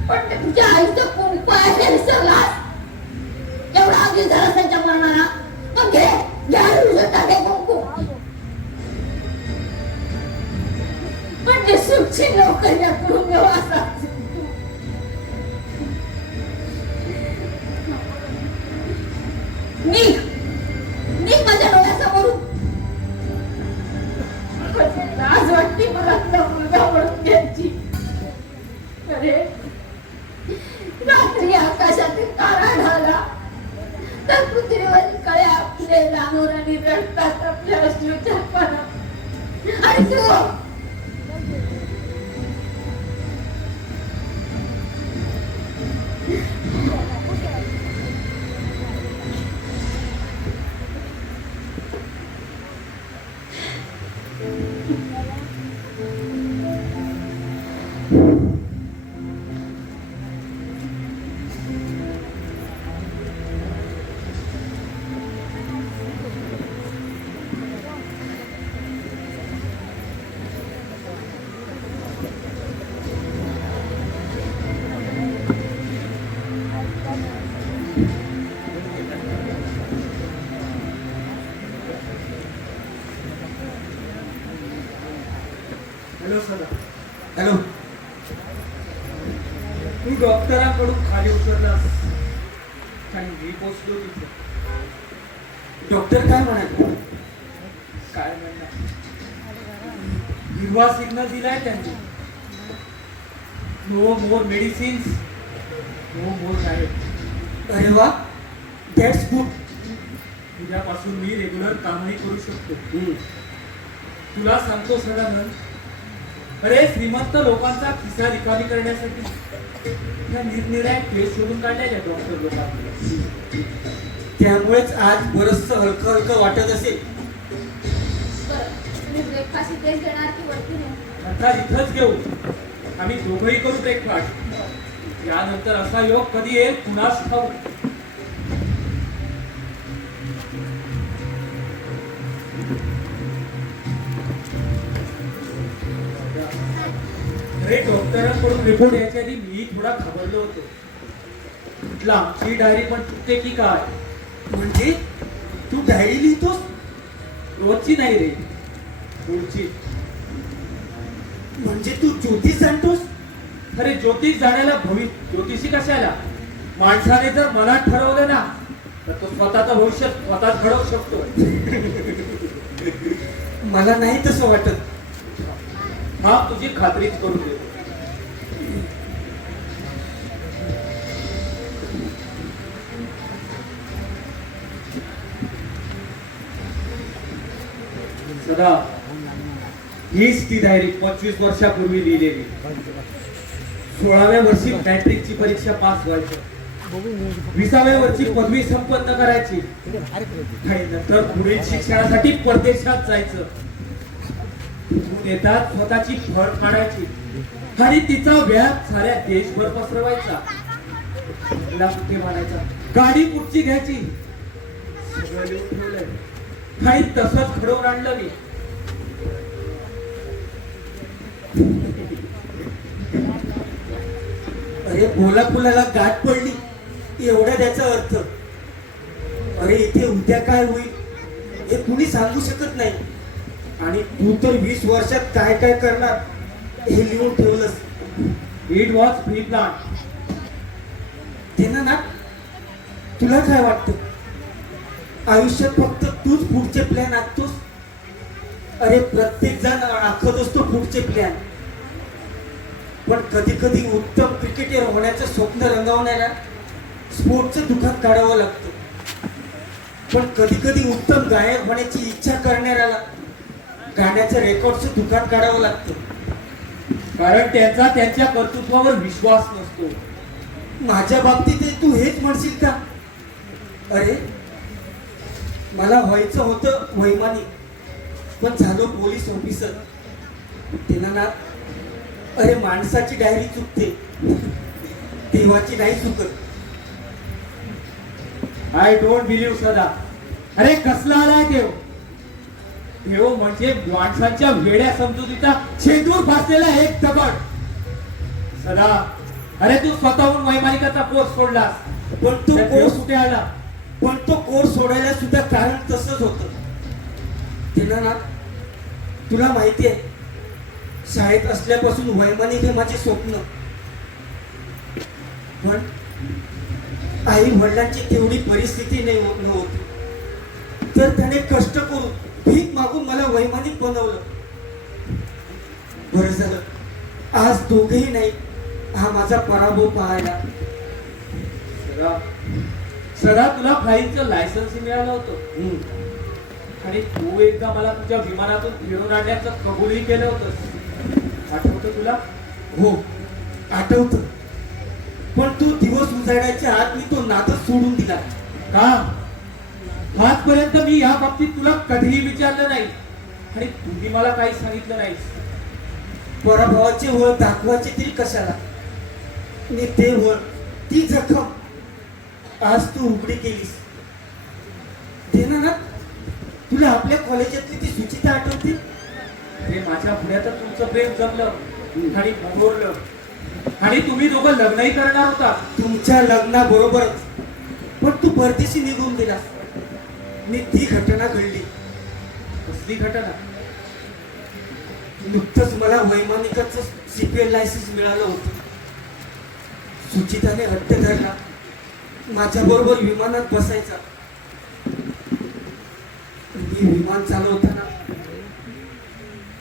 पण ते तुझ्या आईचं कुंकू आहे हे विसरलास. एवढा आधी झाला त्यांच्या मरणाला. मग घे, टाके कुंकू. पण ते सुखची नोकरी करून व्यवस्था. नी माझ्या डोळ्यासमोरून. लाज वाटते मला तुला मुलगा म्हणून घ्यायची. अरे रात्री आकाशातील तारा ढाला तर पृथ्वीवरील कळे आपले लानोराने रडतात आपल्या अश्रूच्या पाण्यात. आणि तू हॅलो सदा. हॅलो. तू डॉक्टरांकडून खाली उतरलास आणि मी पोचलो तिथे. डॉक्टर काय म्हणाले? काय म्हणणार, हिरवा सिग्नल दिलाय त्यांनी. नो मोर मेडिसिन्स, नो मोर डाएट. अरे वा, दॅट्स गुड. उद्यापासून मी रेग्युलर कामही करू शकतो. तुला सांगतो सदानंद, अरे श्रीमंत लोकांचा खिसा रिकामी करण्यासाठी या निरनिराळ्या केस शोधून काढल्या डॉक्टर लोकांनी. त्यामुळेच आज बरचसं हलकं हलकं वाटत असेल. बरं, तुम्ही ब्रेकफास्ट इथेच देणार की वरती नाही? आता इथंच घेऊ. आम्ही दोघंही करू ब्रेकफास्ट. यानंतर असा योग कधी येईल कुणास ठाऊक. अरे डॉक्टरांकडून रिपोर्ट यायच्या आधी मी थोडा घाबरलो होतो. म्हटलं आमची डायरी पण चुकते की काय. म्हणजे तू डायरी लिहितोस? रोजची नाही रे, पुढची. म्हणजे तू ज्योतिष आणतोस? अरे ज्योतिष जाण्याला ज्योतिषी कशाला? माणसाने जर मनात ठरवलं ना तर तो स्वतःचं भविष्य स्वतःच घडवू शकतो. मला नाही तसं वाटत. हा तुझी खात्रीच करून दे. सदा, हीच ती डायरी 25 वर्षापूर्वी लिहिलेली. 16व्या वर्षी मॅट्रिकची परीक्षा पास व्हायचं, 20व्या वर्षी पदवी संपन्न करायची आणि नंतर पुढील शिक्षणासाठी परदेशात जायचं. येतात स्वतःची फळ काढायची आणि तिचा व्याप साऱ्या देशभर पसरवायचा. तिला कुठे मानायचा, गाडी कुठची घ्यायची, सगळं लिहून ठेवलंय. काही तसंच घडवून आणलं मी. अरे बोला फुलाला गाठ पडली एवढा त्याचा अर्थ. अरे इथे उद्या काय होईल हे कुणी सांगू शकत नाही. आणि तू तर 20 वर्षात काय काय करणार हे लिहून ठेवलंस. It was pre plan. ना तुला काय वाटतं, आयुष्यात फक्त तूच पुढचे प्लॅन आखतोस? अरे प्रत्येक जण आखत असतो पुढचे प्लॅन. पण कधी कधी उत्तम क्रिकेटर होण्याचं स्वप्न रंगवणाऱ्या स्पोर्टचं दुकान काढावं लागतं. पण कधी कधी उत्तम गायक होण्याची इच्छा करणाऱ्याला गाण्याचं रेकॉर्डचं दुकान काढावं लागतं. कारण त्यांचा त्यांच्या कर्तृत्वावर विश्वास नसतो. माझ्या बाबतीत तू हेच म्हणशील का? अरे मला व्हायचं होतं वैमानिक, पण झालो पोलीस ऑफिसर. दीनानाथ, अरे माणसाची डायरी चुकते, देवाची नाही चुकत. आय डोंट बिलीव्ह सदा. अरे कसला आलाय देव? देव म्हणजे माणसाच्या वेड्या समजुतीचा छेदूर फासलेला एक दगड. सदा, अरे तू स्वतःहून वैमानिकाचा कोर्स सोडलास, पण तो तर देव कोर्स कुठे आला? पण तो कोर्स सोडायला सुद्धा कारण तसंच होतं. दीनानाथ, तुला माहिती आहे, शाळेत असल्यापासून वैमानिक हे माझे स्वप्न. पण आई वडिलांची तेवढी परिस्थिती नव्हती, तर त्याने कष्ट करून भीक मागून मला वैमानिक बनवलं. बरं झालं आज दोघेही नाही हा माझा पराभव पाहायला. सदा, सदा तुला फ्लाईटचं लायसन्स मिळालं होतं आणि तू एकदा मला तुझ्या विमानातून फिरून आणण्याचं कबूलही केलं होतं. आठवतं तुला? हो आठवतं. पण तू दिवस उजाडायच्या आत मी तो नादच सोडून दिला. का? आजपर्यंत मी या बाबतीत तुला कधीही विचारलं नाही आणि तुम्ही मला काही सांगितलं नाही. पराभवाचे वळ दाखवायचे तरी कशाला? मी ते वळ, ती जखम आज तू उघडी केलीस. दीनानाथ, तुला आपल्या कॉलेजातली ती सुचिता आठवते? ते माझ्या पुढ्यात तुमचं प्रेम जमलं आणि मनोरलं आणि तुम्ही दोघं लग्नही करणार होता. तुमच्या लग्नाबरोबरच पण तू परदेशी निघून गेलास. मी ती घटना घडली. कसली घटना? नुकतंच मला वैमानिकाचं CPL लायसन्स मिळालं होतं. सुचिताने हट्ट धरला, माझ्या बरोबर विमानात बसायचा. मी विमान चालवताना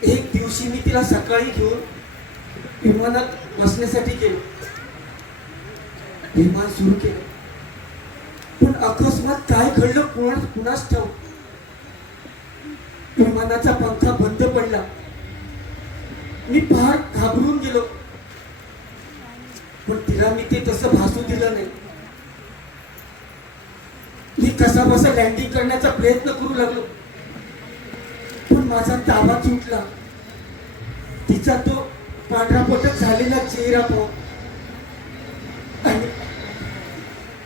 एक दिवशी मी तिला सकाळी घेऊन विमानात बसण्यासाठी गेलो. विमान सुरू केलं, पण अकस्मात काय घडलं कुणास ठाऊक. विमानाचा पंखा बंद पडला. मी फार घाबरून गेलो, पण तिला मी ते तसं भासू दिलं नाही. मी कसा बसा लँडिंग करण्याचा प्रयत्न करू लागलो, पण माझा ताबा सुटला. तिचा तो पांढरापटक झालेला चेहरा पाहून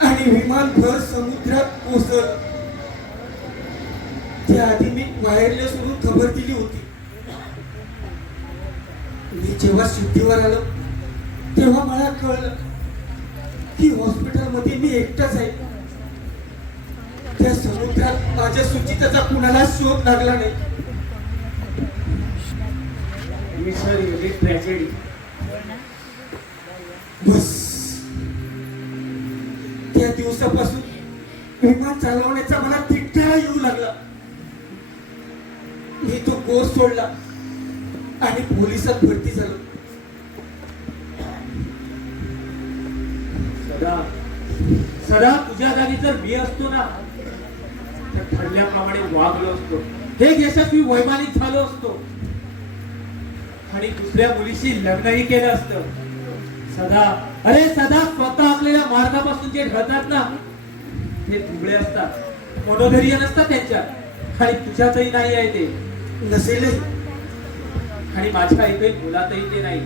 आणि विमान भर समुद्रात कोसळलं. त्याआधी मी वायरलेस वरून खबर दिली होती. मी जेव्हा शुद्धीवर आलो तेव्हा मला कळलं की हॉस्पिटलमध्ये मी एकटाच आहे. त्या समुद्रात माझ्या सुचिताचा कुणाला शोध लागला नाही. ट्रॅजेडी. बस त्या दिवसापासून विमान चालवण्याचा मला तिट्टाळा येऊ लागला. मी तो कोर्स सोडला आणि पोलिसात भरती झालो. सदा तुझ्या जागी जर मी असतो ना तर ठरल्याप्रमाणे वागलो असतो, एक यशस्वी वैमानिक झालो असतो आणि दुसऱ्या मुलीशी लग्नही केलं असतं. सदा स्वतः आखलेल्या मार्गापासून जे ढळतात ना ते दुबळे असतात, मनोधैर्य नसतात त्यांच्यात, आणि तुझ्यातही नाही आहे ते. नसेलही आणि माझ्या एकही मुलातही ते नाही.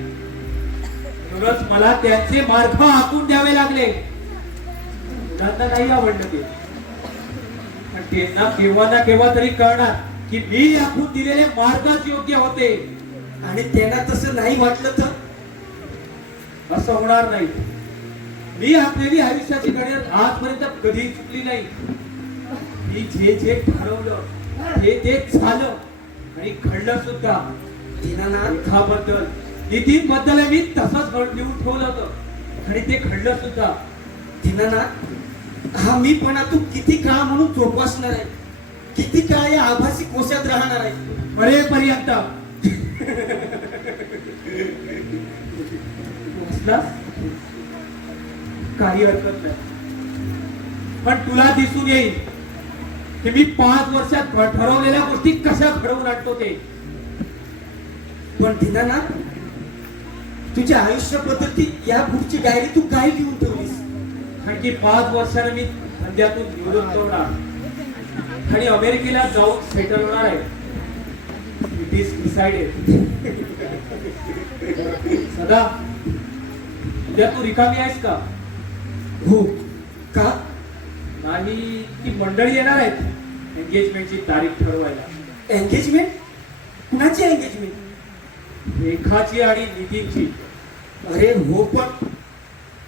म्हणूनच मला त्यांचे मार्ग आखून द्यावे लागले. मुलांना नाही आवडलं ते, पण त्यांना केव्हा ना केव्हा तरी कळणार की मी आखून दिलेले मार्गच योग्य होते. आणि त्यांना तसं नाही वाटलं तर असं होणार नाही. मी आखलेली आयुष्याची घड्याळ आजपर्यंत कधी चुकली नाही. मी जे जे ठरवलं ते झालं आणि घडलं सुद्धा. रेखाबद्दल, नितीनबद्दल मी तसंच लिहून ठेवलं होतं आणि ते घडलं सुद्धा. दीनानाथ, हा मी पण तू किती काळ म्हणून जोपासणार आहे, किती काळ या आभासी कोशात राहणार आहे. मरेपर्यंत. काही हरकत नाही, पण तुला दिसून येईल की मी 5 वर्षात ठरवलेल्या गोष्टी कशा घडवून आणतो ते. पण दीनानाथ, तुझ्या आयुष्य पद्धती या पुढची डायरी तू काय घेऊन ठेवलीस? कारण की 5 वर्षाने मी धंद्यातून निवृत्त होणार आणि अमेरिकेला जाऊन सेटल होणार आहे. It is decided. सदा, उद्या तू रिकामी आहेस का? हो. का? नाही, ती मंडळी येणार आहेत एंगेजमेंटची तारीख ठरवायला. एंगेजमेंट? कुणाची एंगेजमेंट? रेखाची आणि नितीनची. अरे हो, पण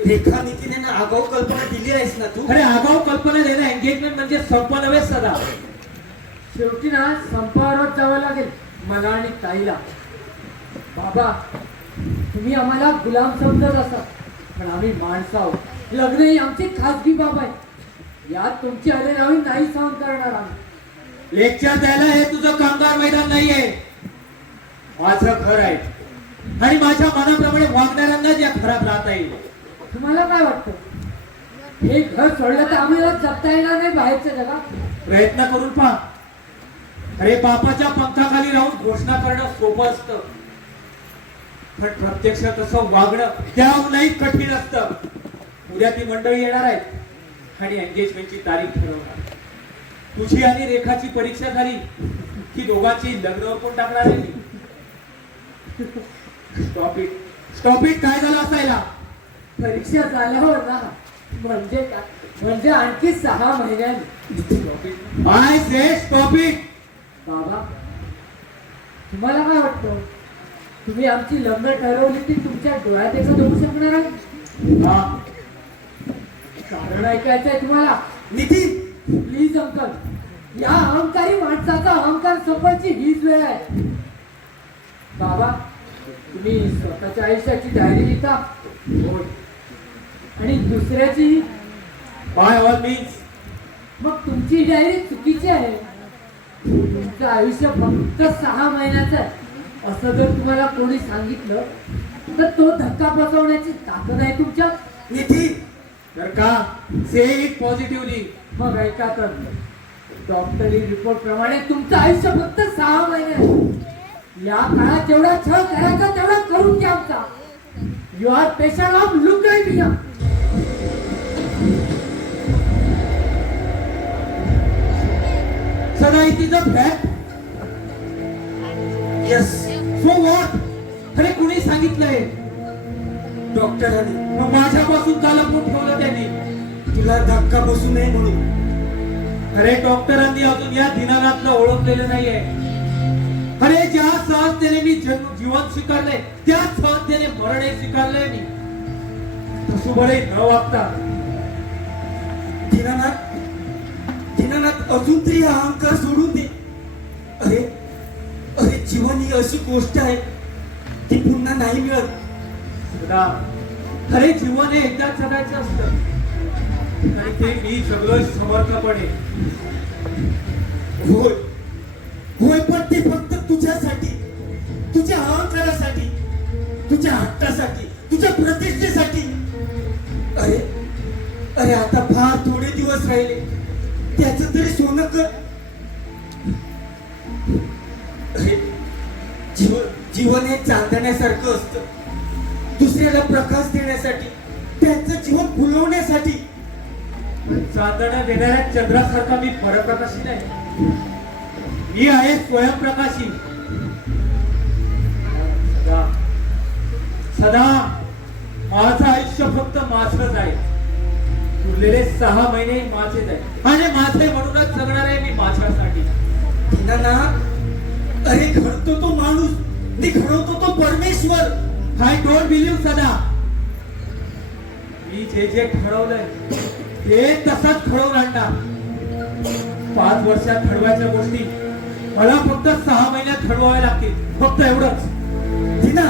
रेखा नितीन आगाऊ कल्पना दिली आहेस ना तू? अरे आगाऊ कल्पना देणं एंगेजमेंट म्हणजे संपन्न नव्हे सदा. शेवटी ना संपावरच जावं लागेल मला आणि ताईला. बाबा, तुम्ही आम्हाला गुलाम समजत असा, पण आम्ही माणसं आहोत. लग्न ही आमची खासगी बाब आहे. यात तुमची आलेली नाही सहन करणार आम्ही. लेक्चर द्यायला हे तुझं कामगार मैदान नाहीये, माझं घर आहे आणि माझ्या मनाप्रमाणे वागणाऱ्यांना या घरात राहता येईल. तुम्हाला काय वाटतं, हे घर सोडलं तर आम्हाला जगता येणार नाही बाहेरच्या जगात? प्रयत्न करून पहा. अरे बापाच्या पंखाखाली राहून घोषणा करणं सोपं असतं, पण प्रत्यक्ष तसं वागणं त्याहूनही कठीण असतं. उद्या ती मंडळी येणार आहेत आणि एंगेजमेंटची तारीख ठरवणार. तुझी आणि रेखाची परीक्षा झाली की दोघांची लग्न करून टाकणार आहे मी. Stop it. काय झालं असायला? परीक्षा झाल्यावर ना म्हणजे काय, म्हणजे आणखी 6 महिन्यांनी. I say stop it. बाबा, तुम्हाला काय वाटतं, तुम्ही आमची लग्न ठरवली ती तुमच्या डोळ्यात एकच होऊ शकणार आहे? हा, कारण ऐकायचंय तुम्हाला? नितीन, प्लीज अंकल, या अहंकारी माणसाचा अहंकार संपायची हीच वेळ आहे. बाबा, तुम्ही स्वतःच्या आयुष्याची डायरी लिहिता आणि दुसऱ्याची बाय ऑल मीन्स. मग तुमची डायरी चुकीची आहे. तुमचं आयुष्य फक्त 6 महिन्याचं आहे असं जर तुम्हाला कोणी सांगितलं तर तो धक्का बसवण्याची ताकद आहे तुमच्यात. नितीन, तर का से इट पॉझिटिव्हली. मग ऐका तर, डॉक्टरी रिपोर्ट प्रमाणे तुमचं आयुष्य फक्त 6 महिने आहे. या काळात जेवढा छळ करायचा तेवढा करून घ्या आमचा. You are patient of leukaemia. Sada it is a fact. Yes, so what. अरे कुणी सांगितलंय? डॉक्टरांनी मग माझ्यापासून का लपवून ठेवलं त्यांनी? तुला धक्का बसू नये म्हणून. अरे डॉक्टरांनी अजून या दिनानाथला ओळखलेलं नाहीये. अरे ज्या सहजतेने मी जीवन स्वीकारले त्याच सहजतेने मरण स्वीकारले मी. तसुबळे न वागता दीनानाथ, दीनानाथ, अजून तरी हा अहंकार सोडून दे. अरे अरे, जीवन ही अशी गोष्ट आहे ती पुन्हा नाही मिळत. सदा, अरे जीवन हे एकदाच जगायचं असतं आणि ते मी जगलोय समर्थपणे. होय होय, पण ते फक्त तुझ्यासाठी, तुझ्या अहंकारासाठी, तुझ्या हट्टासाठी, तुझ्या प्रतिष्ठेसाठी. अरे अरे, आता फार थोडे दिवस राहिले, त्याच तरी सोनं कर. अरे जीवन हे चांदण्यासारखं असतं, दुसऱ्याला प्रकाश देण्यासाठी, त्यांचं जीवन फुलवण्यासाठी. चांदण्या देणाऱ्या चंद्रासारखा मी परप्रकाशी नाही. मी आहे स्वयंप्रकाशी. सदा सदा माझं आयुष्य फक्त माझंच आहे. उरलेले 6 महिने माझेच आहे आणि माझे म्हणूनच जगणार आहे मी माझ्यासाठी. दीनानाथ, अरे घडतो तो माणूस, ती घडवतो तो परमेश्वर. आय डोंट बिलीव्ह सदा. मी जे जे घडवलंय ते तसंच घडवून आणणार. 5 वर्षात घडवायच्या गोष्टी मला फक्त 6 महिन्यात घडवाव्या लागतील. फक्त एवढंच. दीना,